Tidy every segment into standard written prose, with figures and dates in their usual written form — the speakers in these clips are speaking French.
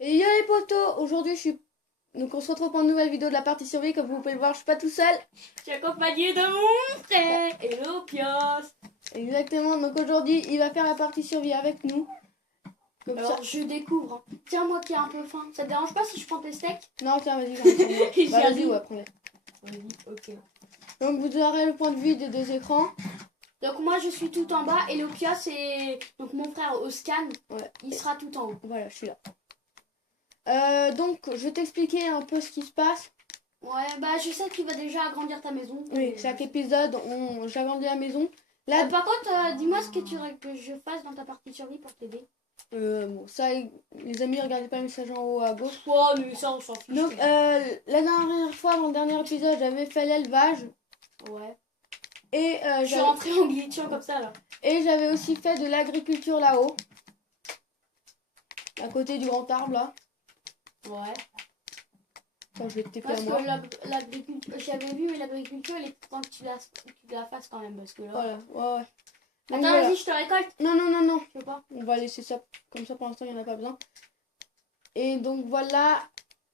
Et yo les potos, aujourd'hui Donc on se retrouve pour une nouvelle vidéo de la partie survie. Comme vous pouvez le voir, je suis pas tout seul. Je suis accompagné de mon frère Hello Pios. Exactement, donc aujourd'hui il va faire la partie survie avec nous. Comme Alors ça. je découvre. Tiens, moi qui ai un peu faim. Ça te dérange pas si je prends tes steaks? Non, tiens, vas-y, j'en ai pour moi. Bah vas-y, J'arrive. ouais, prends-les. Vas-y, ok. Donc vous aurez le point de vue des deux écrans. Donc moi je suis tout en bas. Hello Pios et donc mon frère au scan. Ouais. Il sera tout en haut. Voilà, je suis là. Donc je vais t'expliquer un peu ce qui se passe. Ouais, bah je sais que tu vas déjà agrandir ta maison. Oui, chaque épisode, j'agrandis la maison. Là, Par contre, dis-moi ce que tu voudrais que je fasse dans ta partie survie pour t'aider. bon, ça, les amis, regardez pas le message en haut à gauche. Oh, mais ça on s'en fiche. Donc, la dernière fois, dans le dernier épisode, j'avais fait l'élevage. Ouais. Et Je suis rentrée en glitchant comme ça là. Et j'avais aussi fait de l'agriculture là-haut. À côté du grand arbre là. Ouais. Attends, je vais te taper Parce à moi. que l'agriculture, j'avais vu, mais l'agriculture, il est temps que tu la fasses quand même. Parce que là. Voilà, ouais. Donc, Attends, voilà. vas-y, je te récolte. Non. Je veux pas. On va laisser ça comme ça pour l'instant, il n'y en a pas besoin. Et donc voilà.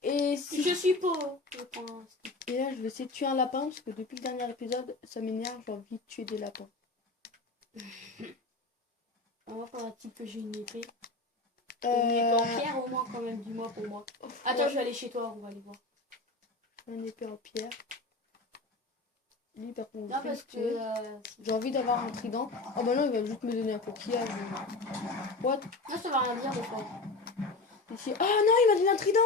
Et si... Je suis pauvre. Je prends un stick. Et là, je vais essayer de tuer un lapin parce que depuis le dernier épisode, ça m'énerve, j'ai envie de tuer des lapins. On va faire un type que j'ai une épée. Euh... Une épée en pierre au moins, quand même, dis-moi pour moi. Attends, je vais aller chez toi, on va aller voir. Une épée en pierre. Lui, par contre, Non, parce que. j'ai envie d'avoir un trident. Oh bah non, il va juste me donner un coquillage. What? Non, ça va rien dire des fois. Ici. Oh non, il m'a donné un trident!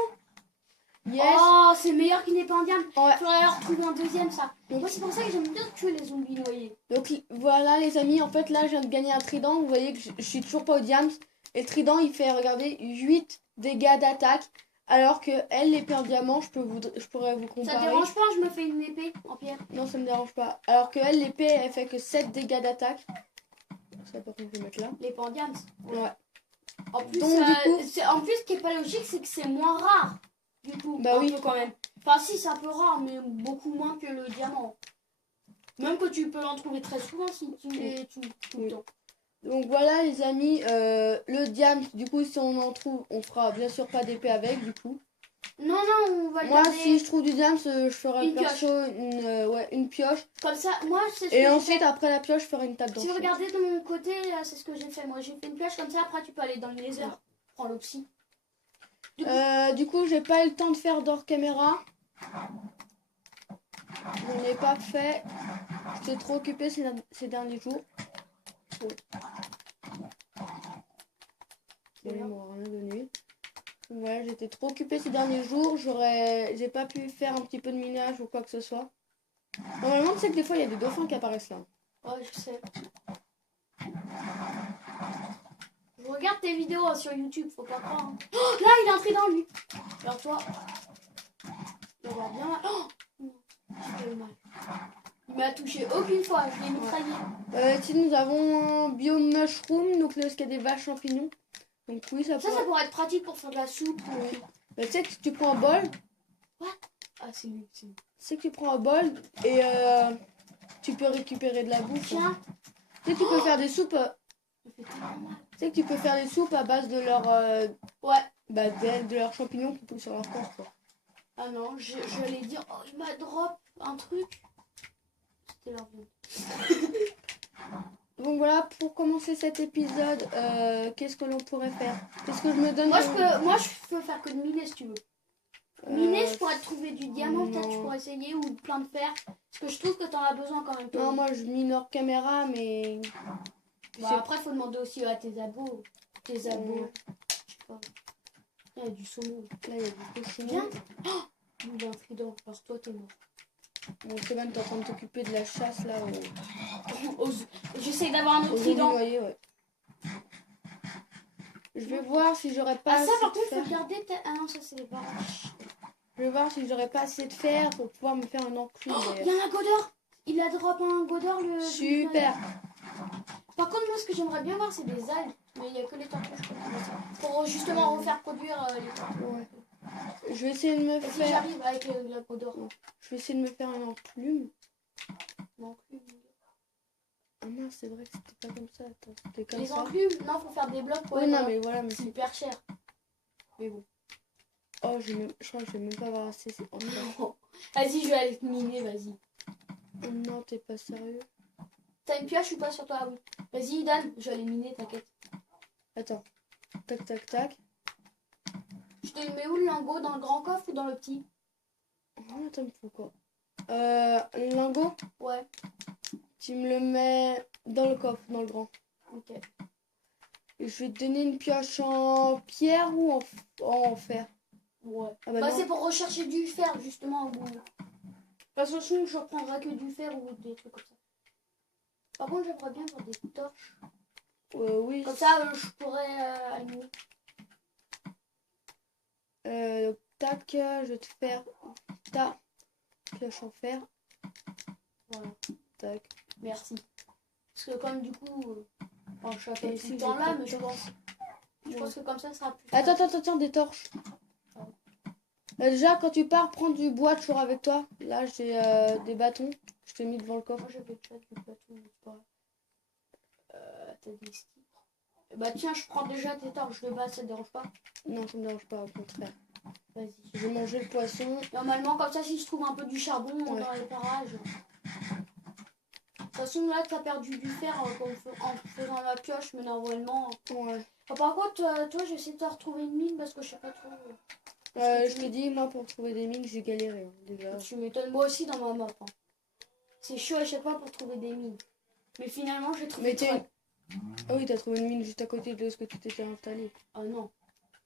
Yes! Oh, c'est meilleur qu'une épée en diamant. Ouais. Il faudrait leur trouver un deuxième, ça. Moi, c'est pour ça que j'aime bien tuer les zombies noyés. Donc voilà les amis, en fait là je viens de gagner un trident, vous voyez que je suis toujours pas au diams. Et le trident il fait, regardez, 8 dégâts d'attaque. Alors que elle, l'épée en diamant, je pourrais vous comparer. Ça te dérange pas, je me fais une épée en pierre? Non, ça me dérange pas. Alors que elle, l'épée, elle fait que 7 dégâts d'attaque. Ça par contre je vais mettre là. L'épée en diamant. Ouais. En plus, Donc, du coup... en plus, ce qui est pas logique, c'est que c'est moins rare. Du coup, bah oui, peu quand même. Enfin, si, c'est un peu rare, mais beaucoup moins que le diamant. Même que tu peux en trouver très souvent si tu les tues tout le temps. donc voilà les amis, le diams, du coup si on en trouve, on fera bien sûr pas d'épée avec du coup. Non, on va le Moi garder. si je trouve du diams, je ferai Une perso une pioche. Comme ça, moi, c'est ce que Et j'ai ensuite fait. après la pioche, je ferai une table Si vous d'enchère. regardez de mon côté, c'est ce que j'ai fait. Moi, j'ai fait une pioche comme ça. Après, tu peux aller dans le nether. Prends l'opsie. Du coup, j'ai pas eu le temps de faire d'hors caméra. Je n'ai pas fait. J'étais trop occupé ces derniers jours. Ils m'ont rien donné. Voilà, j'étais trop occupé ces derniers jours. J'ai pas pu faire un petit peu de minage ou quoi que ce soit. Normalement, tu sais que des fois, il y a des dauphins qui apparaissent là. Ouais, je sais. Je regarde tes vidéos sur YouTube, faut pas croire. Hein. Oh, là, il est entré dans lui. Alors toi, il va avoir bien mal. Oh non, j'ai fait mal. Il m'a touché aucune fois, je l'ai mitraillé. Ici, nous avons un biome mushroom, donc là, il y a des vaches champignons. Donc oui, Ça pourrait être pratique pour faire de la soupe. Oui. Bah, tu sais que tu prends un bol. What? Ah, c'est lui. Tu sais que tu prends un bol et tu peux récupérer de la bouffe. Tiens. Tu sais que tu peux faire des soupes. Ça fait tellement mal. Tu sais que tu peux faire des soupes à base de leur Ouais. bah, de leurs champignons qui poussent sur leur corps. Quoi. Ah non, j'allais dire, oh, il m'a drop un truc. C'était leur vie. Donc voilà, pour commencer cet épisode, qu'est-ce que l'on pourrait faire? Qu'est-ce que je me donne? Moi, je peux faire que de miner si tu veux. Miner, je pourrais te trouver du diamant, peut-être tu pourrais essayer, ou plein de fer. Parce que je trouve que t'en as besoin quand même. Non, moi je mine hors caméra, mais. Bah, après, faut demander aussi à tes abos. Tes abos. Je sais pas. Là, il y a du saumon. Là, il y a du cochon. Viens. Oh, il y a un trident. Alors toi, t'es mort. Bon, c'est même, t'es en train de t'occuper de la chasse là. J'essaie d'avoir un autre trident. Noyés, ouais. Je vais voir si j'aurais pas. Ah, ça, assez par de contre, fer. faut garder. Ah non, ça, c'est les vaches. Je vais voir si j'aurais pas assez de fer pour pouvoir me faire un enclume. Oh, il y a un godeur. Il a drop un godeur, le. Super. Par contre, moi, ce que j'aimerais bien voir, c'est des algues. Mais il n'y a que les tortues, je crois. Pour justement refaire produire les tortues. Ouais. Je vais essayer de me Si faire. j'arrive avec la godeur. Je vais essayer de me faire un enclume. L'enclume. Ah mince, c'est vrai que c'était pas comme ça. Attends, c'était comme Les ça. enclumes, non, faut faire des blocs pour Oui, les non, blocs. mais voilà, mais C'est hyper cher. Mais bon. Oh, je crois que je vais même pas avoir assez. Oh, non. Vas-y, je vais aller te miner, vas-y. Oh non, t'es pas sérieux. T'as une pioche ou pas sur toi? Ah oui. Vas-y, Dan, je vais aller miner, t'inquiète. Attends. Tac, tac, tac. Je te mets où le lingot? Dans le grand coffre ou dans le petit? Oh, attends, il me faut quoi? Lingot, Ouais, tu me le mets dans le coffre, dans le grand. ok. Et je vais te donner une pioche en pierre ou en fer. Ouais. Ah bah Bah, non. c'est pour rechercher du fer, justement. De toute façon, je reprendrai que du fer ou des trucs comme ça. Par contre, j'aimerais bien pour des torches. Oui. Comme ça, je pourrais allumer. Tac, je vais te faire ta pioche en fer. Voilà. Tac. Merci. Parce que comme du coup, je suis Et tout ici, le temps j'ai là, pas de mais je torche. pense que comme ça sera plus Attends, des torches. Déjà, quand tu pars, prends du bois toujours avec toi. Là, j'ai des bâtons. Je t'ai mis devant le coffre. Moi, j'avais pas du bâton, mais c'est pas grave. T'as des sticks. Bah tiens, je prends déjà tes torches de base, ça te dérange pas? Non, ça me dérange pas, au contraire. Vas-y. Je vais manger le poisson. Normalement, comme ça, si je trouve un peu du charbon Ouais. dans les parages. De toute façon, là, t'as perdu du fer en faisant la pioche, mais normalement. Ouais. Par contre, toi, j'essaie de te retrouver une mine parce que je sais pas trop. Je te dis, moi, pour trouver des mines, j'ai galéré, hein, déjà. Tu m'étonnes, moi aussi dans ma map. Hein. C'est chaud à chaque fois pour trouver des mines. Mais finalement, j'ai trouvé. Mais ah oui, t'as trouvé une mine juste à côté de ce que tu t'étais installé. Ah non.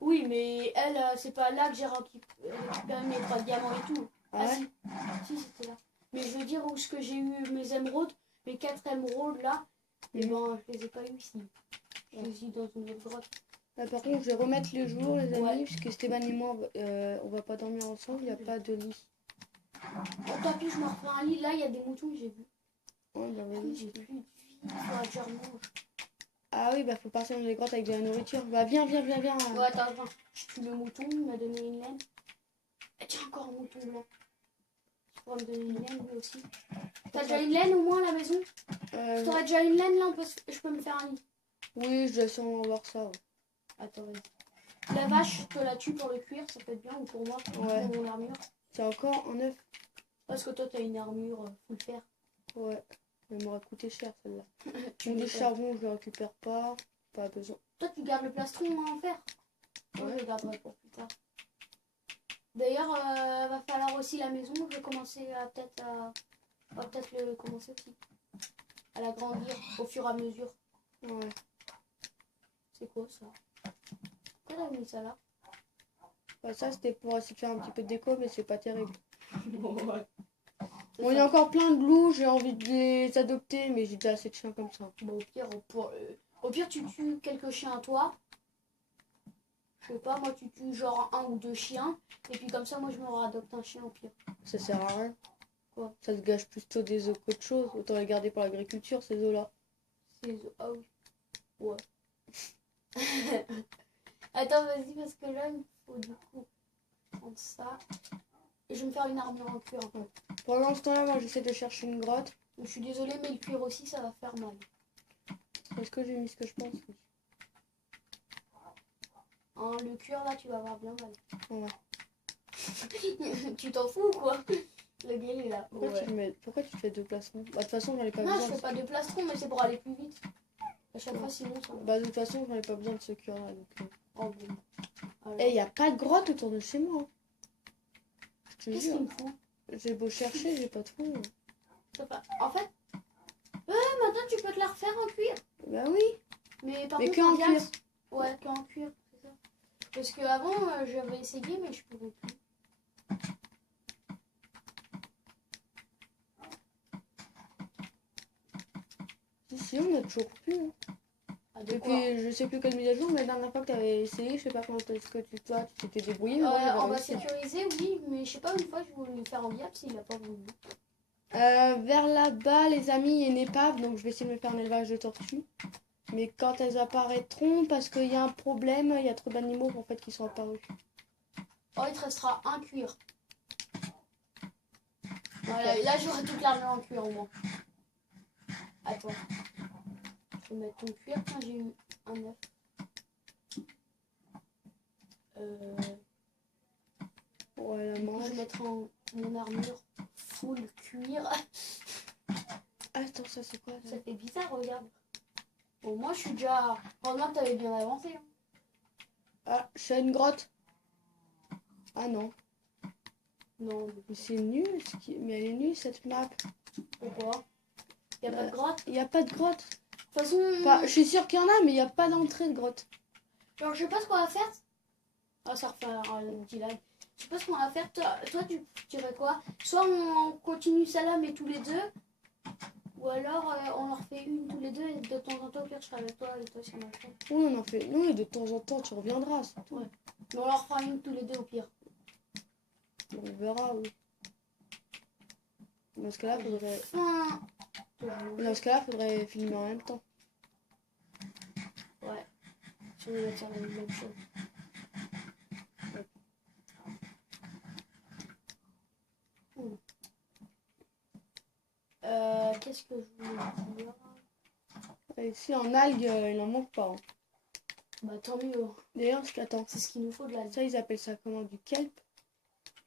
Oui, mais elle, c'est pas là que j'ai récupéré mes 3 diamants et tout. Ah ouais? Si, c'était là. Mais je veux dire où est-ce que j'ai eu mes émeraudes, mes 4 émeraudes là, et ben je les ai pas eu ici. Je les ai eu dans une autre grotte. Là, par contre, je vais remettre le jour, les amis, Ouais. puisque Stéban et moi, on va pas dormir ensemble, il n'y a pas de lit. Bon, tant pis, je me refais un lit. Là, il y a des moutons que j'ai vus. Ouais, bah J'ai vas-y. plus de vie. Il faudra que je remange. Ah oui, bah faut partir dans les grottes avec de la nourriture. Bah viens. Ouais, attends. Je tue le mouton, il m'a donné une laine. Et tiens, encore un mouton blanc. Tu pourras me donner une laine lui aussi. T'as déjà une laine au moins à la maison? T'aurais déjà une laine là, je peux me faire un lit. Oui, je dois sûrement voir ça. Ouais. Attends, vas-y. La vache, je te la tue pour le cuir, ça peut être bien, ou pour moi, pour mon armure. C'est encore en neuf. Parce que toi, t'as une armure full fer. Ouais, elle m'aurait coûté cher celle-là. Tu Les m'étonnes. charbons, je le récupère pas. Pas besoin. Toi, tu gardes le plastron en fer. Moi, Ouais. je le garderai pour plus tard. D'ailleurs, va falloir aussi la maison. Je vais commencer à peut-être le commencer aussi. À l'agrandir au fur et à mesure. Ouais. C'est quoi ça? Pourquoi t'as mis ça là? Bah, ça, c'était pour essayer de faire un petit peu de déco, mais c'est pas terrible. Ouais. Bon, il y a encore plein de loups, j'ai envie de les adopter, mais j'ai déjà assez de chiens comme ça. Bon, au pire, tu tues quelques chiens à toi. Je sais pas, moi, tu tues genre 1 ou 2 chiens. Et puis comme ça, moi, je me réadopte un chien au pire. Ça sert à rien. Quoi? Ça te gâche plutôt des œufs qu'autre chose. Autant les garder pour l'agriculture, ces œufs-là. Ah oui. Ouais. Attends, vas-y, parce que là, il faut du coup prendre ça. Et je vais me faire une armure en cuir. Pendant ce temps-là, moi, j'essaie de chercher une grotte. Je suis désolée, mais le cuir aussi, ça va faire mal. Est-ce que j'ai mis ce que je pense? Hein, le cuir, là, tu vas avoir bien mal. Ouais. Tu t'en fous ou quoi? Le gars, il est là. Pourquoi tu fais deux placements? Bah, de toute façon, j'en ai pas Non, besoin. je fais pas de plastron, mais c'est pour aller plus vite. À chaque fois, sinon, ça va. Bah, de toute façon, j'en ai pas besoin de ce cuir-là. Donc... Oh, bon. Alors, Et il n'y a pas de grotte autour de chez moi. Je te qu'est-ce jure. qu'il me fout? J'ai beau chercher, j'ai pas de fond. En fait, maintenant, tu peux te la refaire en cuir. Bah oui. Mais par Mais contre, que en diams. cuir. Ouais, que en cuir, c'est ça. Parce que avant, j'avais essayé, mais je pouvais plus. Si, on a toujours plus. Hein. Ah, de Et quoi? puis, je sais plus quelle mise à jour, mais la dernière fois que tu avais essayé, je sais pas comment est-ce que tu t'étais débrouillé. Mais moi, j'avais On va réussi. sécuriser, oui, mais je sais pas, une fois, je voulais le faire en diable, s'il a pas voulu. Vers là-bas, les amis, il y a une épave, donc je vais essayer de me faire un élevage de tortues. Mais quand elles apparaîtront, parce qu'il y a un problème, il y a trop d'animaux en fait qui sont apparus. Oh, il te restera un cuir. Voilà, et là, j'aurai toute l'armure en cuir au moins. Attends. Je vais mettre ton cuir. Tiens, j'ai eu un œuf. vais mettre mon armure full cuir. Attends, ça c'est quoi ça? Ça fait bizarre, regarde. Bon, moi, je suis déjà... Heureusement, t'avais bien avancé. Hein. Ah, je suis à une grotte. Ah non. Non, Mais c'est nul. Mais elle est nulle cette map. pourquoi? Y a pas de grotte? Il n'y a pas de grotte. De toute façon... Enfin, je suis sûre qu'il y en a, mais il n'y a pas d'entrée de grotte. Alors, je sais pas ce qu'on va faire. Ah, ça refait un petit lag. Je sais pas ce qu'on va faire. Toi, tu dirais quoi? Soit on continue celle-là, mais tous les deux. Ou alors, on leur fait une tous les deux. Et de temps en temps, au pire, je serai avec toi et toi sur ma chaîne. Oui, on en fait. Non, et de temps en temps, tu reviendras. C'est tout. Ouais. Mais on leur fera une tous les deux, au pire. On verra, oui. Dans ce cas-là, faudrait... Enfin... Dans ce cas-là, faudrait filmer en même temps. Ouais. Si on va faire la même chose. Qu'est-ce que je voulais dire? Et ici, en algues, il en manque pas. Hein. Bah tant mieux. D'ailleurs, ce qu'attends. C'est ce qu'il nous faut de la... Ça, ils appellent ça comment? Du kelp?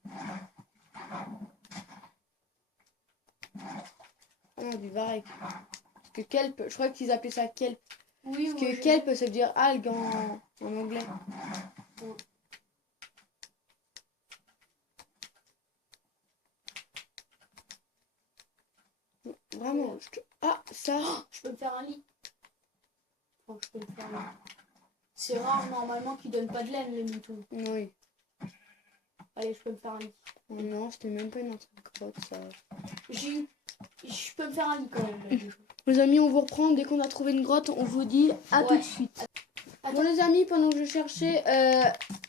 Ah non, du varech. Parce que kelp, je crois qu'ils appelaient ça kelp. Oui, Parce que kelp, ça veut dire algue en anglais. Ouais. Vraiment. Ah, ça. Oh, je peux me faire un lit. Oh, je peux me faire un lit. C'est rare normalement qu'ils donnent pas de laine les moutons. Oui. Allez, je peux me faire un lit. Oh non, c'était même pas une entrée de grotte, ça. Je peux me faire un lit quand même. Les amis, on vous reprend dès qu'on a trouvé une grotte. On vous dit à tout de suite. Bon les amis, pendant que je cherchais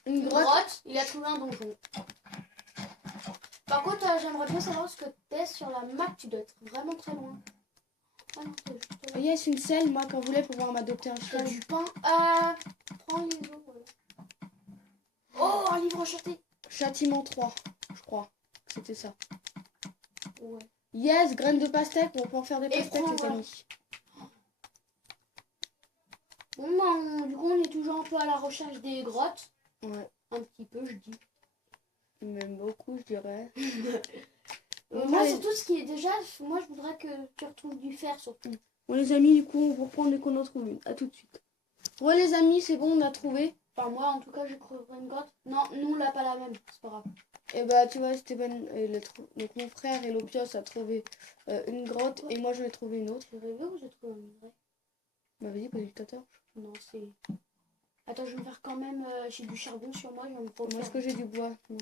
une grotte, il a trouvé un donjon. Par contre, j'aimerais bien savoir ce que t'es sur la map. Tu dois être vraiment très loin. Ah non, c'est juste là. yes, une selle, moi, quand vous voulez pouvoir m'adopter un T'as chien. du pain. Prends les os. Voilà. Oh, un livre enchanté. Châtiment 3, je crois. C'était ça. Ouais. Yes, graines de pastèque, on peut en faire des Et pastèques, les prends, amis. Bon, ben, du coup, on est toujours un peu à la recherche des grottes. Ouais, Un petit peu, je dis. même beaucoup, je dirais. Moi, c'est tout ce qui est déjà. Moi, je voudrais que tu retrouves du fer surtout. Bon les amis, du coup, on vous reprend dès qu'on en trouve une. À tout de suite. Ouais les amis, c'est bon, on a trouvé. Enfin, moi, en tout cas, j'ai trouvé une grotte. Non, nous, on l'a pas la même. C'est pas grave. Et bah tu vois, Stéphane, donc mon frère et Lopios a trouvé une grotte et moi je vais trouver une autre. J'ai rêvé ou j'ai trouvé un minerai? Bah vas-y, pose le torche. Non, c'est... Attends, je vais me faire quand même... j'ai du charbon sur moi, je vais me faire... Moi, est-ce que j'ai du bois? Non.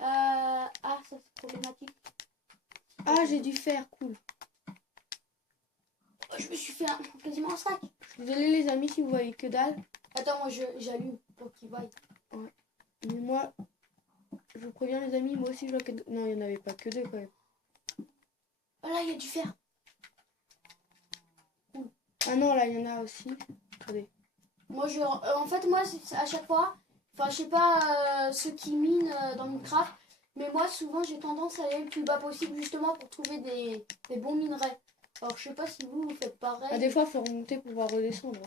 Ah, ça c'est problématique. Ah, j'ai du fer, cool. Je me suis fait quasiment un sac. Je suis désolée les amis si vous voyez que dalle. Attends, moi j'allume pour qu'il vaille. Ouais. Mais moi, je vous préviens les amis, moi aussi je vois que... Non, il n'y en avait pas que deux quand même. Oh là, il y a du fer. Ah non, là, il y en a aussi. Attendez. Moi, en fait, moi, c'est à chaque fois... Enfin, je sais pas ceux qui minent dans Minecraft, mais moi, souvent, j'ai tendance à aller le plus bas possible, justement, pour trouver des bons minerais. Alors, je sais pas si vous faites pareil. Ah, des fois, il faut remonter pour pouvoir redescendre.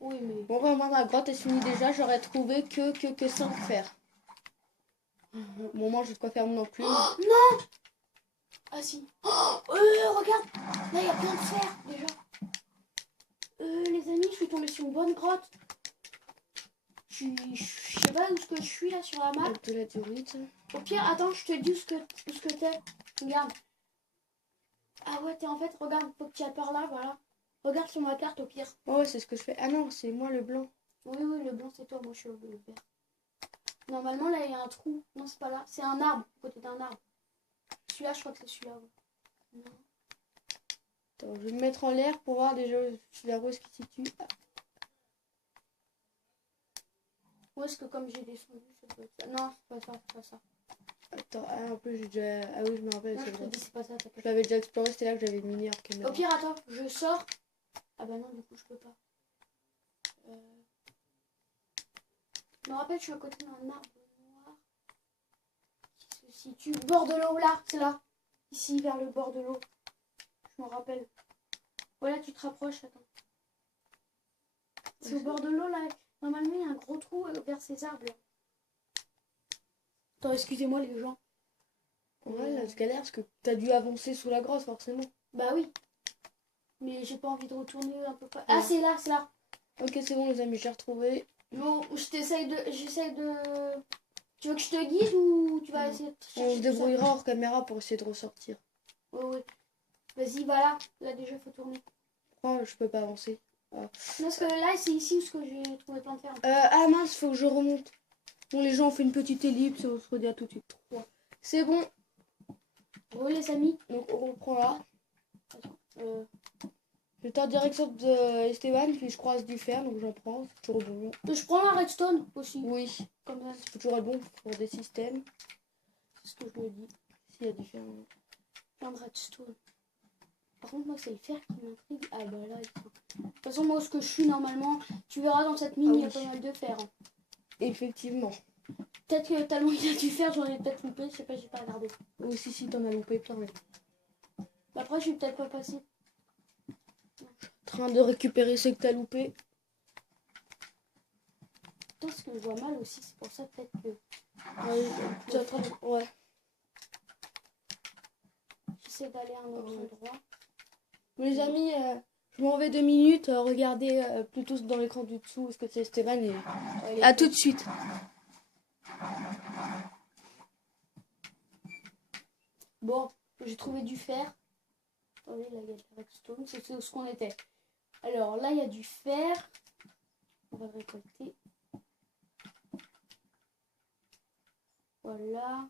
Oui, mais... Bon, bah, moi, ma grotte est finie déjà. J'aurais trouvé que 5 fers. Bon, moi, je vais de quoi faire non plus. Oh, non! Ah, si. Oh, regarde! Là, il y a plein de fer, déjà. Les amis, je suis tombée sur une bonne grotte. Je sais pas où ce que je suis, là, sur la map. De la diorite. Au pire, attends, je te dis où ce que t'es. Regarde. Ah ouais, t'es en fait, regarde, faut que tu ailles par là, voilà. Regarde sur ma carte, au pire. Oh, ouais, c'est ce que je fais. Ah non, c'est moi le blanc. Oui, oui, le blanc, c'est toi, moi, je suis le vert. Normalement, là, il y a un trou. Non, c'est pas là. C'est un arbre, à côté d'un arbre. Celui-là, je crois que c'est celui-là. Ouais. Non. Attends, je vais me mettre en l'air pour voir déjà vers où est-ce qu'il situe. Ah. Où est-ce que comme j'ai descendu, ça peut être ça? Non, c'est pas ça, c'est pas ça. Attends, ah, en plus j'ai déjà... Ah oui, je me rappelle, Non, c'est je te vrai. dis, c'est pas ça. Je l'avais déjà exploré, c'était là que j'avais miné hors caméra. Au pire, attends, je sors. Ah bah non, du coup, je peux pas. Je me rappelle, je suis à côté d'un arbre noir qui se situe au bord de l'eau, là, c'est là. Ici, vers le bord de l'eau. Je me rappelle. Voilà, tu te rapproches, attends. C'est au bord de l'eau, là. Normalement, il y a un gros trou vers ces arbres. Là. Attends, excusez-moi les gens. Ouais, là, je galère parce que t'as dû avancer sous la grosse, forcément. Bah oui. Mais j'ai pas envie de retourner un peu pas. Ouais. Ah, c'est là, c'est là. Ok, c'est bon, les amis, j'ai retrouvé. Bon, j'essaie de. Tu veux que je te guide ou tu vas Non. essayer de On chercher se tout seul? débrouillera hors caméra pour essayer de ressortir. Ouais, ouais. Vas-y, va là. Là, déjà, faut tourner. Pourquoi je peux pas avancer? Non, parce que là, c'est ici où ce que j'ai trouvé plein de fer. Ah mince, faut que je remonte. Bon, les gens ont fait une petite ellipse, on se redit à tout de suite. Ouais. C'est bon, Oui, les amis. donc on reprend là. Attends. Euh, J'étais en direction de Esteban, puis je croise du fer, donc j'en prends. C'est toujours bon. Je prends la redstone aussi. Oui, Comme ça, c'est toujours être bon pour des systèmes. c'est ce que je me dis. S'il y a du fer. Plein de redstone. Par contre, moi, c'est le fer qui m'intrigue. Ah, bah là, il tient. De toute façon, moi, ce que je suis normalement, tu verras dans cette mine, Ah il y a oui. pas mal de fer. Hein. Effectivement. Peut-être que tellement il y a du fer, j'en ai peut-être loupé. Je sais pas, j'ai pas regardé. Oui, si, t'en as loupé plein. Mais... Bah, après, je vais peut-être pas passer. Train de récupérer ce que t'as loupé. Putain, ce que je vois mal aussi, c'est pour ça peut-être que Ouais, tu es en train de... Ouais. j'essaie d'aller à un autre endroit. Les amis, je m'en vais 2 minutes. Regardez plutôt dans l'écran du dessous, est-ce que c'est Esteban et... Ouais, À tout de suite. Bon, j'ai trouvé du fer. Attendez, là, il y a de la redstone. C'est ce qu'on était. Alors, là, il y a du fer. On va le récolter. Voilà.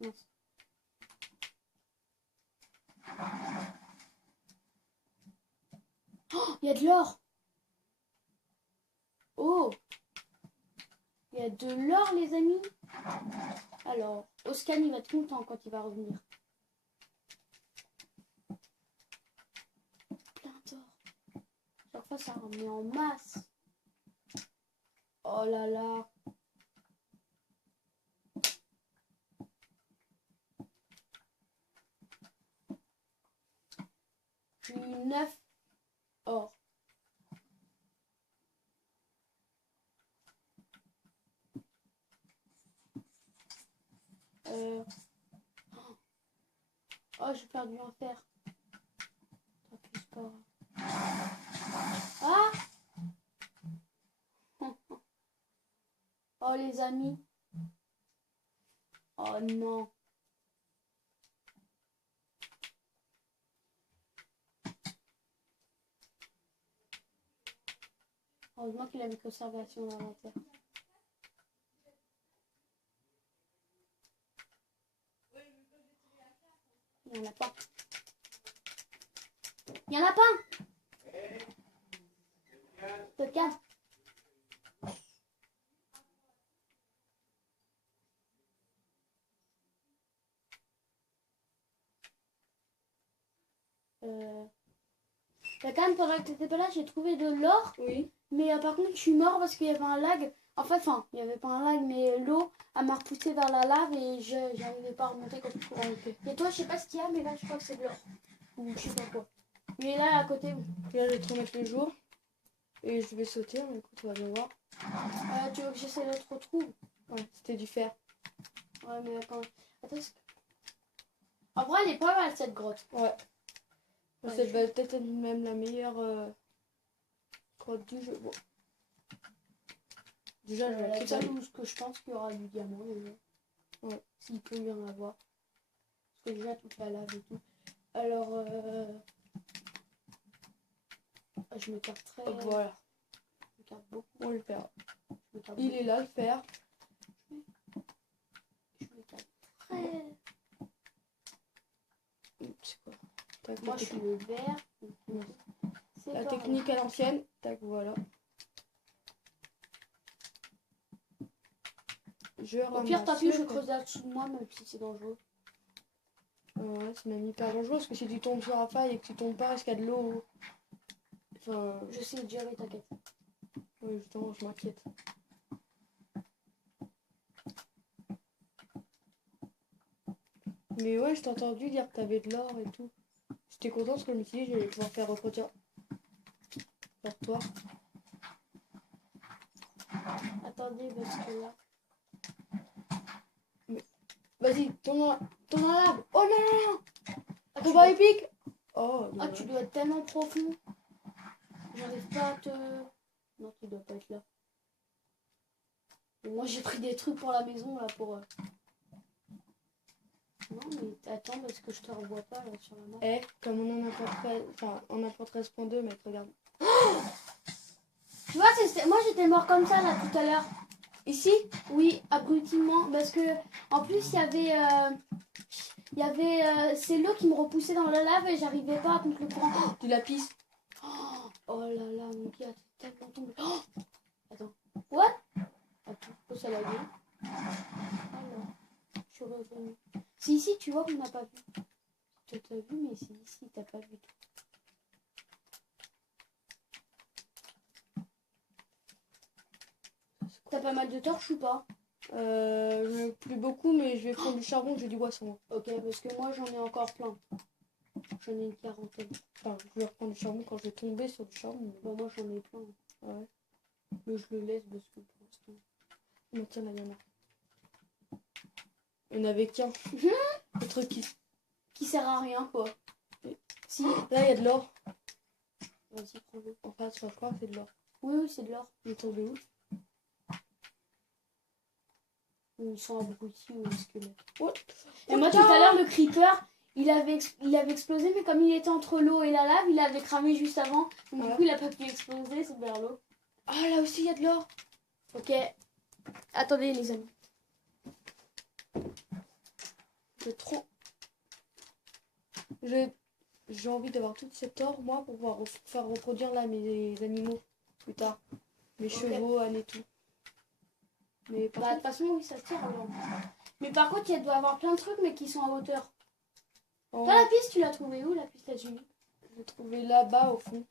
Mince. Oh, il y a de l'or. Oh, il y a de l'or, les amis. Alors, Oscan, il va être content quand il va revenir. Plein d'or. Chaque fois, ça remet en masse. Oh là là. J'ai eu 9 or. Oh, j'ai perdu un fer. Tant pis, c'est pas grave. Ah! Oh, les amis. Oh non. Heureusement qu'il a mis conservation dans l'inventaire. Il n'y en a pas. Il n'y en a pas. Regarde. Pendant que tu n'étais pas là, j'ai trouvé de l'or. Oui. Mais par contre, je suis mort parce qu'il y avait un lag. Enfin, il n'y avait pas un lag, mais l'eau m'a repoussé vers la lave et je n'arrivais pas à remonter quand je courais. Et toi, je sais pas ce qu'il y a, mais là, je crois que c'est de l'or. Ou je sais pas quoi. Mais là, à côté, Là, je vais te remettre le jour. Et je vais sauter, hein, écoute, on va bien voir. tu veux que j'essaie de te retrouver? Ouais, c'était du fer. Ouais, mais quand même. Attends, en vrai, elle est pas mal cette grotte. Ouais. Ouais, Ça va peut-être être même la meilleure grotte du jeu. Bon. Déjà, je vais La quitter. seule où que je pense qu'il y aura du diamant. Ouais. S'il peut y en avoir. Parce que déjà, toute la lave et tout. Alors, je me carte très. Voilà. Je me carte beaucoup. On le faire. Je me carte Il est là, le fer. Je me carte très. C'est quoi? Tac, Moi, je suis le vert. C'est la pareil. technique à l'ancienne. Tac, voilà. Je Au pire, t'as ramasse vu, le je fer. creuse là-dessous de moi, même si c'est dangereux. Ouais, c'est même hyper dangereux parce que si tu tombes sur la faille et que tu tombes pas, est-ce qu'il y a de l'eau? Enfin, Je sais gérer, t'inquiète. oui, justement, je m'inquiète. Mais ouais, je t'ai entendu dire que t'avais de l'or et tout. J'étais content parce que je me suis dit, j'allais pouvoir faire reproduire pour toi. Attendez, parce que là... Vas-y, tourne dans l'arbre. Oh non, non, non. Ah, Combat épique. Oh, Ah, tu dois être tellement profond. J'arrive pas à te... Non, tu dois pas être là. Et moi, j'ai pris des trucs pour la maison, là, pour... Non, mais attends, parce que je te revois pas, là, sur la map. Eh, comme on en a enfin, on a 13.2, mec, regarde. Tu vois, moi, j'étais mort comme ça, là, tout à l'heure. Ici? Oui, abruptement, parce que en plus il y avait c'est l'eau qui me repoussait dans la lave et j'arrivais pas contre le courant. Du lapis. Oh là là, mon gars, t'es tellement tombé. Oh, attends, what? Attends, faut ça laguer. Alors, je suis revenue. C'est ici, tu vois qu'on n'a pas vu. Toi t'as vu, mais c'est ici, t'as pas vu. T'as pas mal de torches ou pas? Plus beaucoup, mais je vais prendre du charbon, j'ai du boisson. Ok, parce que moi j'en ai encore plein. J'en ai une quarantaine. Enfin, je vais reprendre du charbon quand je vais tomber sur du charbon. Bah, moi j'en ai plein. Ouais. Mais je le laisse parce que pour l'instant. Non, tiens, là, il y en a. Il n'y en avait qu'un. Le truc Qui sert à rien, quoi. Si. Là, il y a de l'or. Vas-y, prends-le. En face, je crois que c'est de l'or. Oui, oui, c'est de l'or. Il est tombé où? Ils sont abrutis au squelette. Oh. Et moi, tout à l'heure, le creeper, il avait explosé, mais comme il était entre l'eau et la lave, il avait cramé juste avant. Donc, du coup, il a pas pu exploser, c'est vers l'eau. Ah, là aussi, il y a de l'or. Ok. Attendez, les amis. J'ai trop... J'ai envie d'avoir toute cette or, moi, pour pouvoir faire reproduire là mes animaux plus tard. Mes chevaux, ânes et tout. Mais par Bah, de toute façon, oui, ça se tire alors. Mais par contre, il doit y avoir plein de trucs, mais qui sont à hauteur. contre, Toi, la piste, tu l'as trouvée où, la piste à Jimmy? je l'ai trouvé là-bas au fond.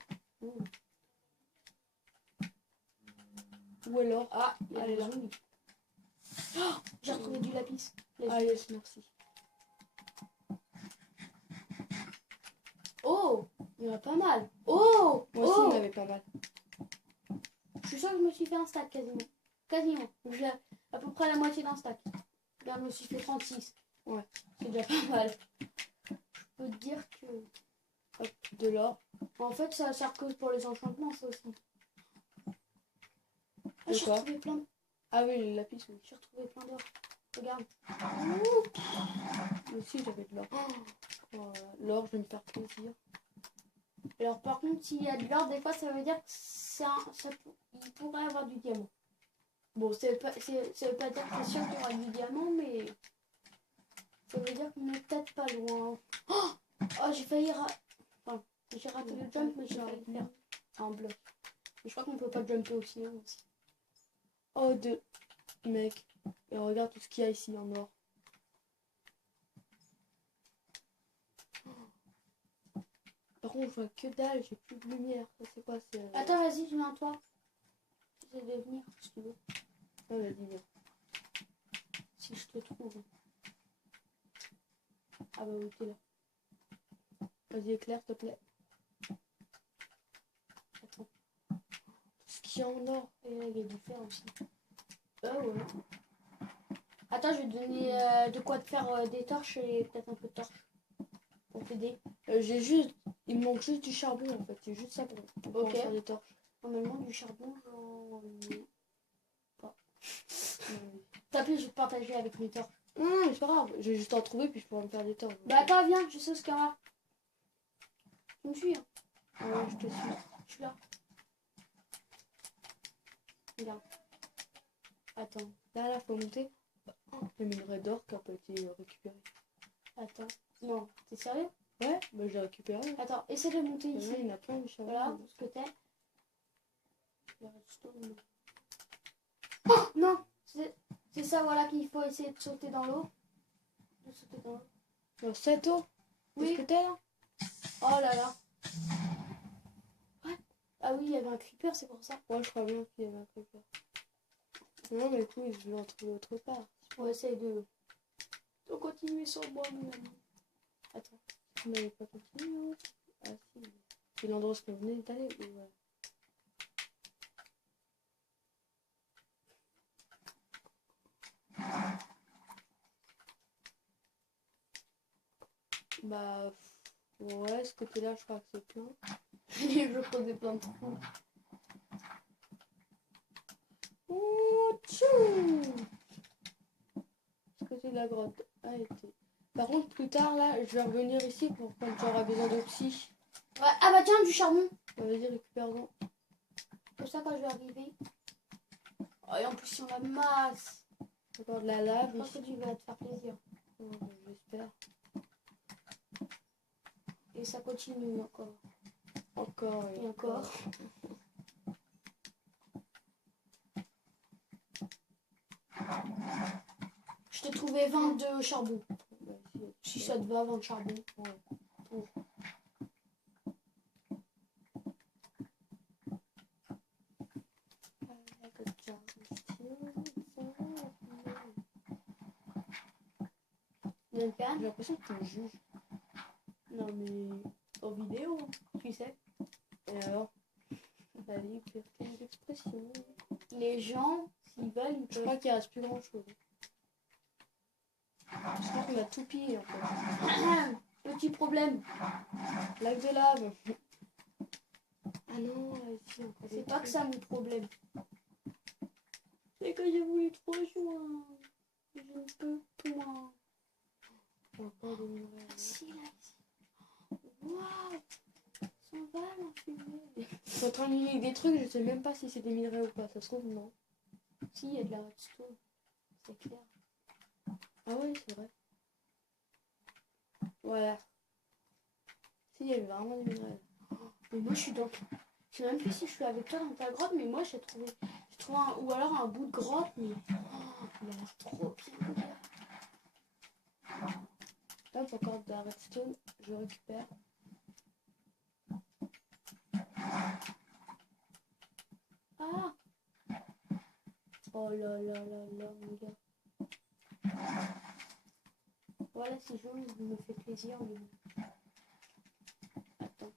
Où est l'or? Ah, elle est là. Oh, j'ai retrouvé du lapis. Ah yes, merci. Oh, il y en a pas mal. Oh, Moi aussi, oh. il y en avait pas mal. Je suis sûre que je me suis fait un stack quasiment. Quasiment. J'ai à peu près la moitié d'un stack. Là, je me suis fait 36. Ouais. C'est déjà pas mal. Je peux te dire que... Hop, de l'or. En fait, ça sert que pour les enchantements, ça aussi. Ah, De j'ai quoi? retrouvé plein de... Ah oui, le lapis, oui. J'ai retrouvé plein d'or. Regarde. Moi aussi, j'avais de l'or. Oh, l'or, je vais me faire plaisir. Alors, par contre, s'il y a de l'or, des fois, ça veut dire que il pourrait avoir du diamant. Bon, ça veut pas dire que c'est sûr qu'il y aura du diamant, mais... Ça veut dire qu'on est peut-être pas loin. Oh, j'ai failli enfin, j'ai raté le jump, mais j'ai failli faire un bloc. Mais je crois qu'on peut pas jumper aussi. Hein, aussi. Oh, mec. Et regarde tout ce qu'il y a ici en or. Par contre, je vois que dalle, j'ai plus de lumière. Ça, c'est quoi? Attends, vas-y, je viens à toi. J'essaie de venir, si tu veux. Ah, vas-y, viens. Si je te trouve. Ah bah oui, t'es là. Vas-y, éclaire, s'il te plaît. Attends. Ce qu'il y a en or. Et là, il y a du fer aussi. Ouais. Attends, je vais te donner de quoi te faire des torches et peut-être un peu de torches. Pour t'aider. J'ai juste... Il me manque juste du charbon, en fait. C'est juste ça pour pouvoir faire des torches. Normalement, du charbon, j'en ai pas. Ouais. T'as plus, je vais partager avec mes torches. Non, mais c'est pas grave. J'ai juste à en trouver, puis je pourrais me faire des torches. Bah attends, viens, je sais ce qu'il y a. Tu me suis, hein. Ah ouais, je te suis. Je suis là. Regarde. Attends. Là, faut monter. Il y a une raie d'or qui n'a pas été récupérée. Attends. Non, t'es sérieux? Ouais, bah je l'ai récupérée. Attends, essaie de monter ici. Il y en a plein de charbon. Voilà, ce que t'es. Oh non, c'est ça, voilà, qu'il faut essayer de sauter dans l'eau. De sauter dans l'eau. Dans cette eau? Oui. Qu'est-ce que t'es là? Oh là là. What? Ah oui, il y avait un creeper, c'est pour ça. Ouais, je crois bien qu'il y avait un creeper. Non, mais écoute, je vais en trouver autre part. On essaye de continuer sans moi, mon ami. Attends. Tu n'avais pas continué? Ah si. C'est l'endroit où on venait d'aller. Ouais. Bah, ouais, ce côté-là, je crois que c'est plein. Je creusais plein de trous. Ouh, tchou. Ce côté de la grotte a été. Par contre, plus tard, là, je vais revenir ici pour quand tu auras besoin de psy. Ouais. Ah bah tiens, du charbon. Vas-y, récupère-en. Comme ça, quand je vais arriver. Oh, et en plus, si on la masse. Encore de la lave Je pense que ici. tu vas te faire plaisir. Ouais, j'espère. Et ça continue encore. Encore Et encore. Je t'ai trouvé 20 de charbon. Vas-y, Si ça te va, 20 de charbon. ouais. Duncan. J'ai l'impression que tu me juges. Non mais en vidéo, tu sais. Et alors, la liberté d'expression. Les gens, s'ils veulent, ils Je peuvent. crois qu'il reste plus grand chose. Je crois qu'on a tout pillé en fait. Petit problème. Lac de lave. Ah non, ici encore des C'est pas que trucs. ça mon problème. C'est que j'ai voulu trop joindre. Je ne peux point. Encore des minerais. Si là, ici. Waouh. Ça va l'enfumer. Je suis en train de miner des trucs, je sais même pas si c'est des minerais ou pas. Ça se trouve, non. Si, il y a de la redstone. C'est clair. Ah oui, c'est vrai. Voilà. Si, il y avait vraiment des minerais. Mais moi, je suis dans. Je sais même plus si je suis avec toi dans ta grotte, mais moi, j'ai trouvé un. Ou alors un bout de grotte, mais. Oh, il a l'air trop bien, le gars. Hop, encore de la redstone. Je récupère. Ah. Oh là là là là, mon gars. Voilà, c'est joli, il me fait plaisir. Mais... Attends.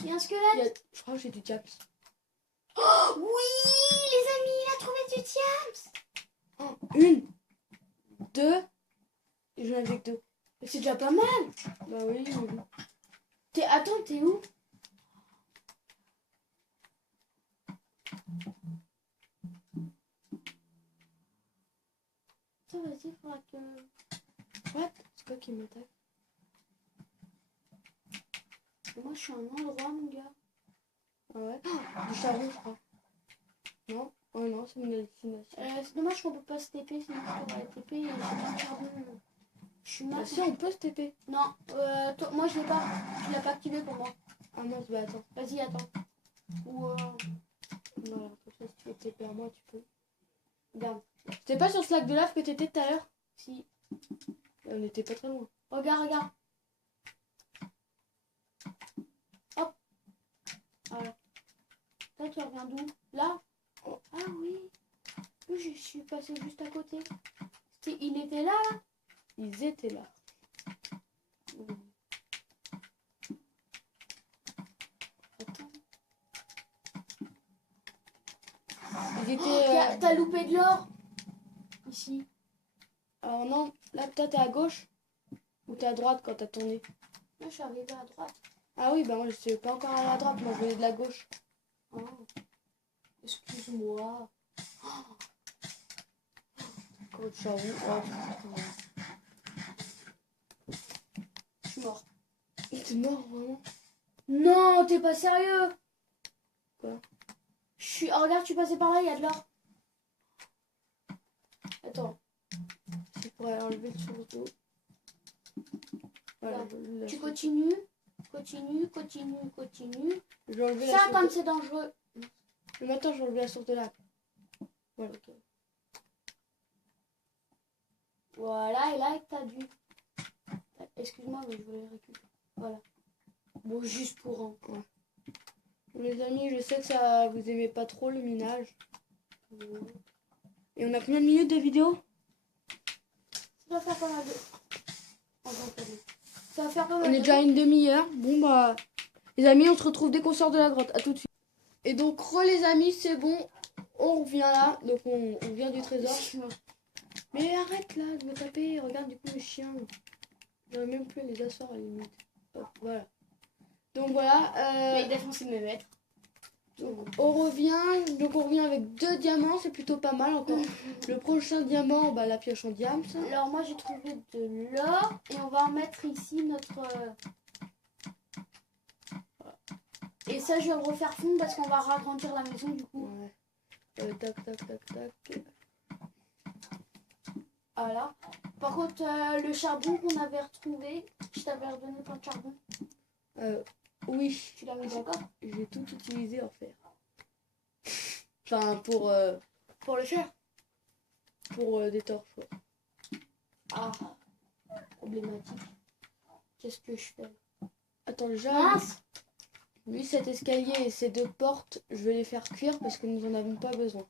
Il y a un squelette. Je crois que j'ai du diaps. Oh oui, les amis, il a trouvé du diams. Une, deux, et j'en avais que deux. C'est déjà pas mal. Bah oui, mais bon. Attends, t'es où? Attends, vas-y, faudra que... What? C'est quoi qui m'attaque? Moi, je suis à un endroit, mon gars. Ah ouais? Du charbon, je crois. Non? Oh non, c'est une hallucination. C'est dommage qu'on peut pas se TP, sinon je pourrais TP et j'ai pas de charbon. Je suis Bah mal. si, on peut se TP. Non, moi je l'ai pas. Tu l'as pas activé pour moi. Ah non, bah attends. Vas-y, attends. Ou Voilà, comme ça, si tu veux te TP à moi, tu peux. regarde. C'était pas sur ce lac de lave que t'étais tout à l'heure? Si. On était pas très loin. Regarde, regarde. Hop. Voilà. Là, tu reviens d'où? Là? Oh. Ah oui. Oui, je suis passé juste à côté. Il était là, là? Ils étaient là. Attends. Ils étaient... T'as loupé de l'or? Ici. Alors non, là toi t'es à gauche ou t'es à droite quand t'as tourné? Là, je suis arrivée à droite. Ah oui, bah moi je suis pas encore allée à droite, moi je venais de la gauche. Oh. Excuse-moi. Encore du charbon. Oh, Je suis mort. t'es mort vraiment? Non, t'es pas sérieux? Quoi? Oh, regarde, tu passais par là, il y a de l'or. Attends. C'est pour aller enlever le source d'eau. Voilà, Tu continues. Continue. Je vais enlever la Ça, source comme d'eau. c'est dangereux. Mais maintenant je vais enlever la source de lac. Voilà. Ok. Voilà, et là, t'as dû. Excuse-moi, mais je voulais récupérer. Voilà. Bon, juste pour un. Bon, les amis, je sais que ça vous aimez pas trop le minage. Et on a combien de minutes de vidéo? Ça va faire pas mal de. Ça va faire pas mal On est de. déjà à une demi-heure. Bon bah, les amis, on se retrouve dès qu'on sort de la grotte. À tout de suite. Et donc, les amis, c'est bon. On revient là. Donc, on vient du trésor. Mais arrête là de me taper. Regarde du coup le chien. J'aurais même plus à les asseoir à la limite. Hop, voilà. Donc voilà. Mais il a défoncé mes maîtres. Donc on revient avec 2 diamants. C'est plutôt pas mal encore. Le prochain diamant, bah la pioche en diamant. Alors moi j'ai trouvé de l'or et on va en mettre ici notre... Et ça je vais le refaire fondre parce qu'on va ragrandir la maison du coup. Ouais. Tac, tac, tac, tac. Voilà. Par contre le charbon qu'on avait retrouvé, je t'avais redonné plein de charbon. Oui. Tu l'as mis d'accord? J'ai tout utilisé en fer. Enfin Pour le faire. pour des torches. Ouais. Ah, problématique. Qu'est-ce que je fais? Attends déjà. Mince! Lui, cet escalier et ces 2 portes, je vais les faire cuire parce que nous en avons pas besoin.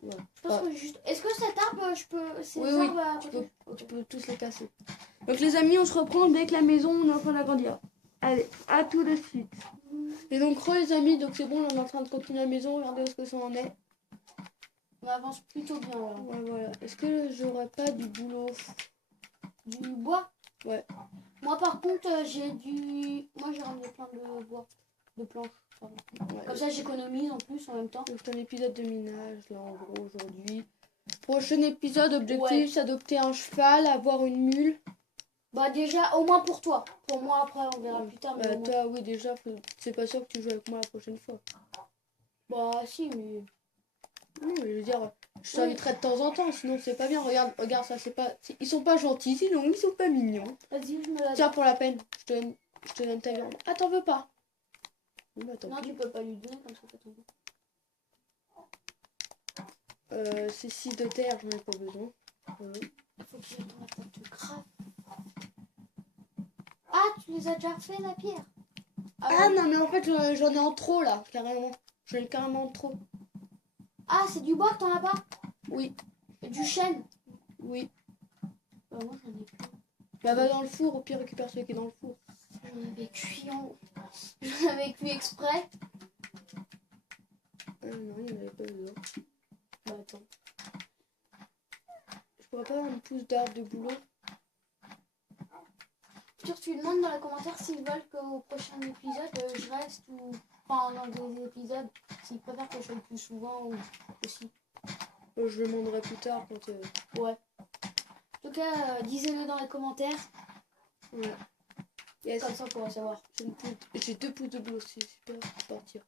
Voilà. Je pense que juste... Est-ce que cette arbre, je peux... Ces Oui, oui, arbres à tu côté? peux, tu peux tous les casser. Donc les amis, on se reprend dès que la maison on est en train d'agrandir. Allez, à tout de suite. Et donc les amis, donc c'est bon, on est en train de continuer la maison, regardez où est-ce que ça en est. On avance plutôt bien là. Ouais, voilà. Est-ce que j'aurais pas du boulot? Du bois? Ouais. Moi par contre j'ai du... Moi j'ai ramené plein de bois. De planches. Pardon. Ouais. Comme ça j'économise en plus en même temps. Donc c'est un épisode de minage là en gros aujourd'hui. Prochain épisode, objectif, Ouais. c'est adopter un cheval, avoir une mule. Bah déjà au moins pour toi. Pour moi après on verra plus tard. Mais au moins. Toi oui déjà, c'est pas sûr que tu joues avec moi la prochaine fois. Bah si mais... Non mais je veux dire, je t'inviterai de temps en temps, sinon c'est pas bien. Regarde ça, c'est pas. Ils sont pas gentils, sinon ils sont pas mignons. Vas-y je me la... Tiens pour la peine, je te donne ta viande. Ah t'en veux pas? Bah, tant Non pis. tu peux pas lui donner comme ça t'as ton goût. Ces 6 de terre, j'en ai pas besoin. Il faut que je dans la tête de crabe. Ah tu les as déjà fait la pierre? Ah non mais en fait j'en ai en trop là, carrément. J'en ai carrément en trop. Ah c'est du bois que t'en as pas? Oui, Et du chêne? oui. Bah moi j'en ai plus. Bah va dans le four, au pire récupère celui qui est dans le four. J'en avais cuit en... J'en avais cuit exprès. Ah non, il n'y en avait pas besoin. Bah attends. Je pourrais pas avoir une pousse d'arbre de boulot. Tu demandes dans les commentaires s'ils veulent qu'au prochain épisode je reste ou... Enfin dans des épisodes, s'ils préfèrent que je sois plus souvent ou aussi. Je le demanderai plus tard quand... Ouais. En tout cas, disez-le dans les commentaires. Ouais. Yes. Comme ça on pourra savoir. J'ai 2 pousses de boulot, c'est super pour partir.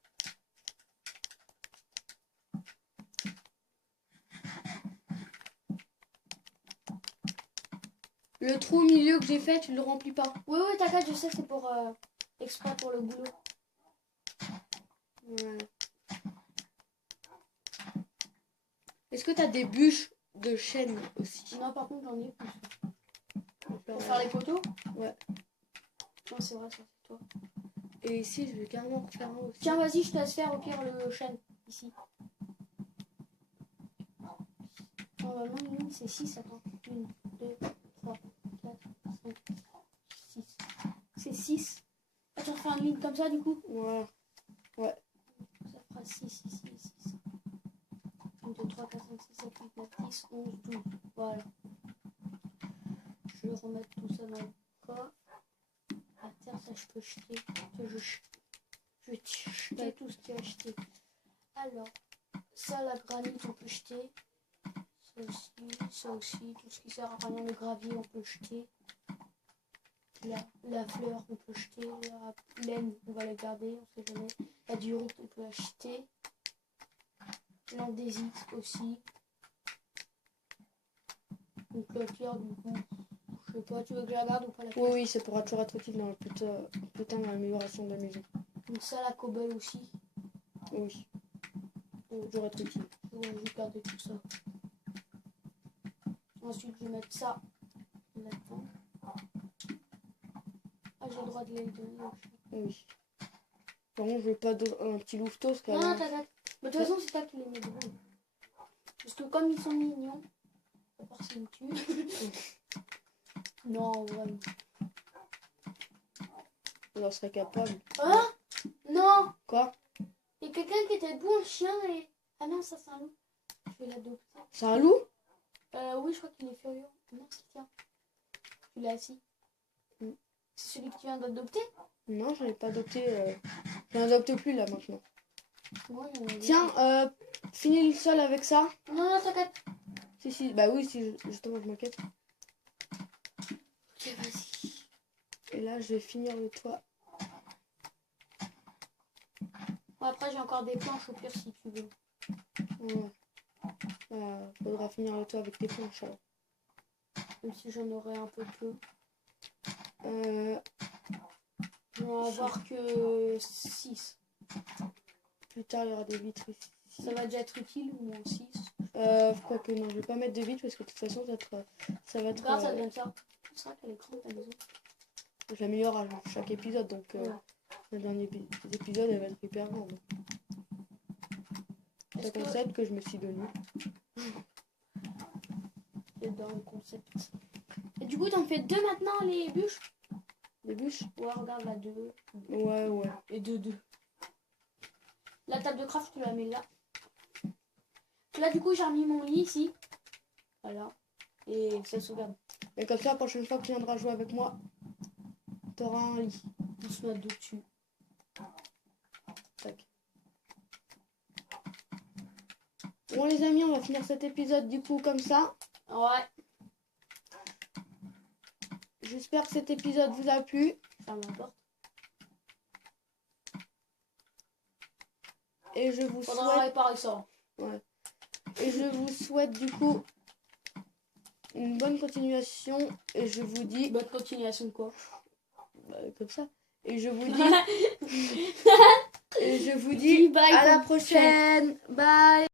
Le trou au milieu que j'ai fait, tu le remplis pas. Oui, oui, t'inquiète, je sais, c'est pour exprès pour le boulot. Voilà. Est-ce que t'as des bûches de chêne aussi? Non, par contre, j'en ai plus. Pour Pour faire les poteaux? Ouais. Non, c'est vrai, ça, c'est toi. Et ici, je vais carrément refaire un aussi. Tiens, vas-y, je te laisse faire au pire le chêne, ici. Normalement, une ligne, c'est 6, attends. 1, 2, 3, 4, 5, 6. C'est 6. Ah, tu refais une ligne comme ça, du coup? Voilà. Ça fera 6, 6, 6, 6. 1, 2, 3, 4, 5, 6, 7, 8, 9, 10, 11, 12. Voilà. Je vais remettre tout ça dans le coffre. La terre, ça, je peux jeter. Je vais jeter tout ce qu'il y a acheté. Alors, ça, la granite, on peut jeter. Ça aussi. Tout ce qui sert à rien, le gravier, on peut jeter. La fleur, on peut jeter. La laine, on va la garder, on sait jamais. La diorite, on peut acheter. L'andésite aussi. Donc la pierre, du coup, je sais pas, tu veux que je la garde ou pas la pierre? Oui, ça pourra toujours être utile dans le putain d'amélioration de la maison. Donc ça, la cobble aussi. Oui. Toujours être utile. Ouais, je vais garder tout ça. Ensuite, je vais mettre ça là-dedans. Ah, j'ai le droit de les donner. Oui. Par contre, je veux pas un petit louveteau. Non, non, t'inquiète. Mais de toute façon, c'est toi qui les mets dedans. Parce que comme ils sont mignons, à part s'ils me tuent. Non, vraiment. On en serait capable. Hein? Non! Quoi? Il y a quelqu'un qui était debout, un chien et... Ah non, ça c'est un loup. Je vais l'adopter. C'est un loup? Oui, je crois qu'il est furieux. Non, c'est tiens. Tu l'as assis. Mm. C'est celui que tu viens d'adopter? Non, je l'ai pas adopté. Je n'adopte plus là maintenant. Ouais, il y en a Tiens, finis le sol avec ça. deux. Non, non, t'inquiète. Si, bah oui, si, justement, je m'inquiète. Ok, vas-y. Et là, je vais finir le toit. Bon, après, j'ai encore des planches au pire si tu veux. Ouais. Faudra finir le toit avec tes planches alors. Même si j'en aurai un peu peu. Euh, Je vais en avoir que 6. plus tard, il y aura des vitres ici. Ça va déjà être utile, ou moins 6. Quoique, non, je vais pas mettre de vitres parce que de toute façon, ça va être Regarde, ça donne ça. C'est vrai qu'elle est grande ta maison. je l'améliore à chaque épisode. Donc, Ouais. le dernier épisode, elle va être hyper grande. C'est Est-ce un que concept que je me suis donné. c'est dans le concept? Et du coup, t'en fais 2 maintenant, les bûches? Des bûches? Ouais, regarde là, 2. Ouais. Et 2. La table de craft, tu la mets là. Là, du coup, j'ai remis mon lit ici. Voilà. Et ça sauvegarde. Et comme ça, la prochaine fois que tu viendras jouer avec moi, t'auras un lit. On se met dessus. Tac. Bon les amis, on va finir cet épisode du coup comme ça. Ouais. J'espère que cet épisode vous a plu. Ferme la porte. Et je vous Faudra souhaite... réparer ça. Ouais. Et je vous souhaite du coup une bonne continuation. Et je vous dis... Bonne continuation de quoi? Comme ça. Et je vous dis... et je vous dis Bye, à la comme prochaine. Bye.